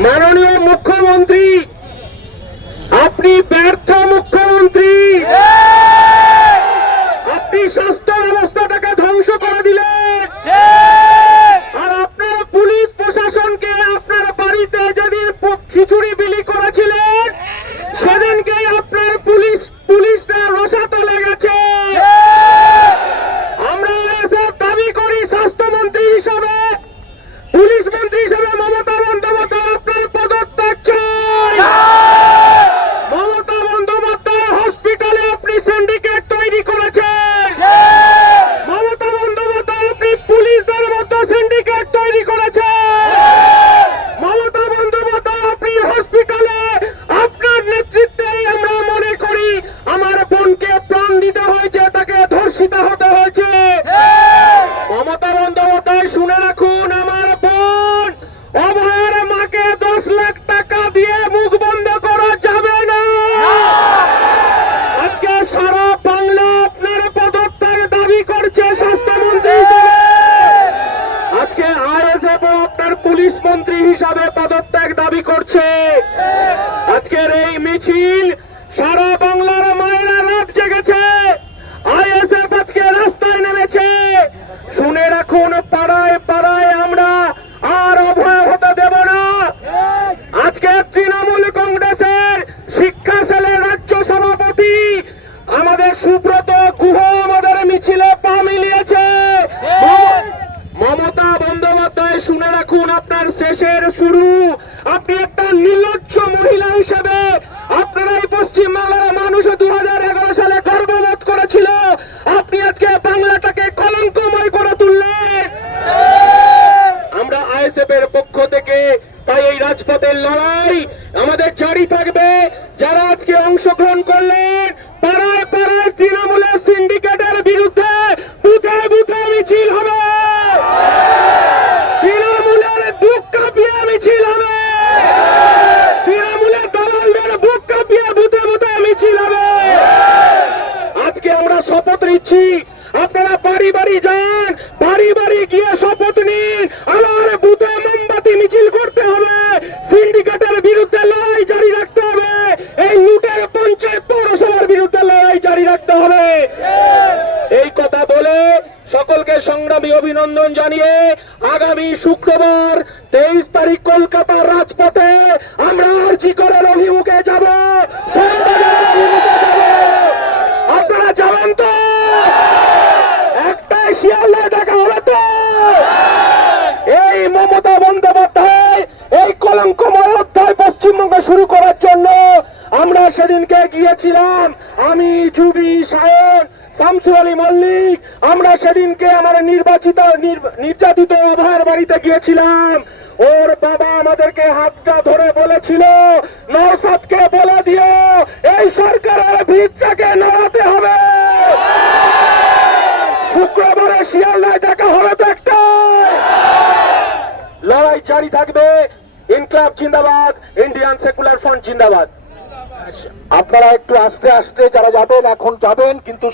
মাননীয় মুখ্যমন্ত্রী, আপনি ব্যর্থ মুখ্যমন্ত্রী। আপনি স্বাস্থ্য ব্যবস্থাটাকে ধ্বংস করে দিলেন, আর আপনার পুলিশ প্রশাসনকে আপনার বাড়িতে যেদিন খিচুড়ি বিলি করেছিলেন সেদিনকেই আপনার পুলিশরা রসাতে লেগেছে। আমরা এসে দাবি করি স্বাস্থ্যমন্ত্রী হিসাবে, পুলিশ মন্ত্রী হিসাবে মমতা বন্দ্যোপাধ্যায় আপনার পদত্যাগ চাই। মমতা বন্দ্যোপাধ্যায় হসপিটালে আপনি সিন্ডিকেট তৈরি করেছেন। মমতা বন্দ্যোপাধ্যায় আপনি পুলিশদের মধ্যে সিন্ডিকেট তৈরি করেছেন। মমতা বন্দ্যোপাধ্যায় আপনি হসপিটালে আপনার নেতৃত্বেই আমরা মনে করি আমার বোনকে প্রাণ দিতে হয়েছে, তাকে ধর্ষিত হতে হয়েছে। মমতা বন্দ্যোপাধ্যায় শুনে রাখুন, আমার বোন অভয়ের মাকে 10 লাখ টাকা দিয়ে মুখ বন্ধ করা যাবে না। আজকে সারা বাংলা আপনার পদত্যাগ দাবি করছে স্বাস্থ্যমন্ত্রী হিসেবে। আজকে আইএসএফ আপনার পুলিশ মন্ত্রী হিসাবে পদত্যাগ দাবি করছে। আজকের এই মিছিল সারা বাংলার মায়েরা রাত জেগেছে, আইএসএফ আজকে রাস্তায় নেমেছে। শুনে রাখুন, পাড়ায় পাড়ায় আমরা আর অভয় হতে দেব না। আজকে তৃণমূল কংগ্রেসের শিক্ষা সেলের রাজ্য সভাপতি আমাদের সুব্রত গুহ আমাদের মিছিলে পা মিলিয়েছে। মমতা বন্দ্যোপাধ্যায় শুনে রাখুন, আপনার শেষের শুরু। আপনি একটা নির্লজ্জ মহিলা হিসেবে আপনারা এই পশ্চিমবাংলার মানুষ 2011 সালে গর্ববোধ করেছিল, আপনি আজকে বাংলাটাকে কলঙ্কময় করে তুললেন। আমরা আইএসএফ এর পক্ষ থেকে তাই এই রাজপথের লড়াই আমাদের জারি থাকবে। যারা আজকে অংশগ্রহণ করলেন, পাড়ায় পাড়ায় তৃণমূলের সিন্ডিকেটের বিরুদ্ধে বুথে বুথে মিছিল হবে, তৃণমূলের বুক কাঁপিয়ে মিছিল হবে, তৃণমূলের দালালদের বুক কাঁপিয়ে বুথে বুথে মিছিল হবে। আজকে আমরা শপথ নিচ্ছি, আপনারা বাড়ি বাড়ি যান, বাড়ি বাড়ি গিয়ে শপথ নিন। আমার বুথে মোমবাতি মিছিল করতে হবে, সিন্ডিকেটের বিরুদ্ধে লড়াই জারি রাখতে হবে, এই লুটের পঞ্চায়েত পৌরসভার বিরুদ্ধে লড়াই জারি রাখতে হবে। এই কথা বলে সকলকে সংগ্রামী অভিনন্দন জানিয়ে আগামী শুক্রবার 23 তারিখ কলকাতার রাজপথে আমরা আরজি করার অভিমুখে যাব, আপনারা যাবেন তো? একটাই শিয়ালদায় দেখা হবে তো? এই মমতা বন্দ্যোপাধ্যায় এই কলঙ্কময় অধ্যায় পশ্চিমবঙ্গে শুরু করার জন্য আমরা সেদিনকে গিয়েছিলাম, আমি, জুবি, সায়ন, শামসু আলী মল্লিক, আমরা সেদিনকে আমার নির্যাতিত অভয়ের বাড়িতে গিয়েছিলাম। ওর বাবা আমাদেরকে হাতটা ধরে বলেছিল, নওশাদকে বলে দিও এই সরকারের ভিতটাকে নড়াতে হবে। শুক্রবারে শিয়ালদায় দেখা হবে তো? একটা লড়াই জারি থাকবে। ইনকলাব জিন্দাবাদ, ইন্ডিয়ান সেকুলার ফ্রন্ট জিন্দাবাদ। আপনারা একটু আস্তে আস্তে যারা যাবেন এখন যাবেন, কিন্তু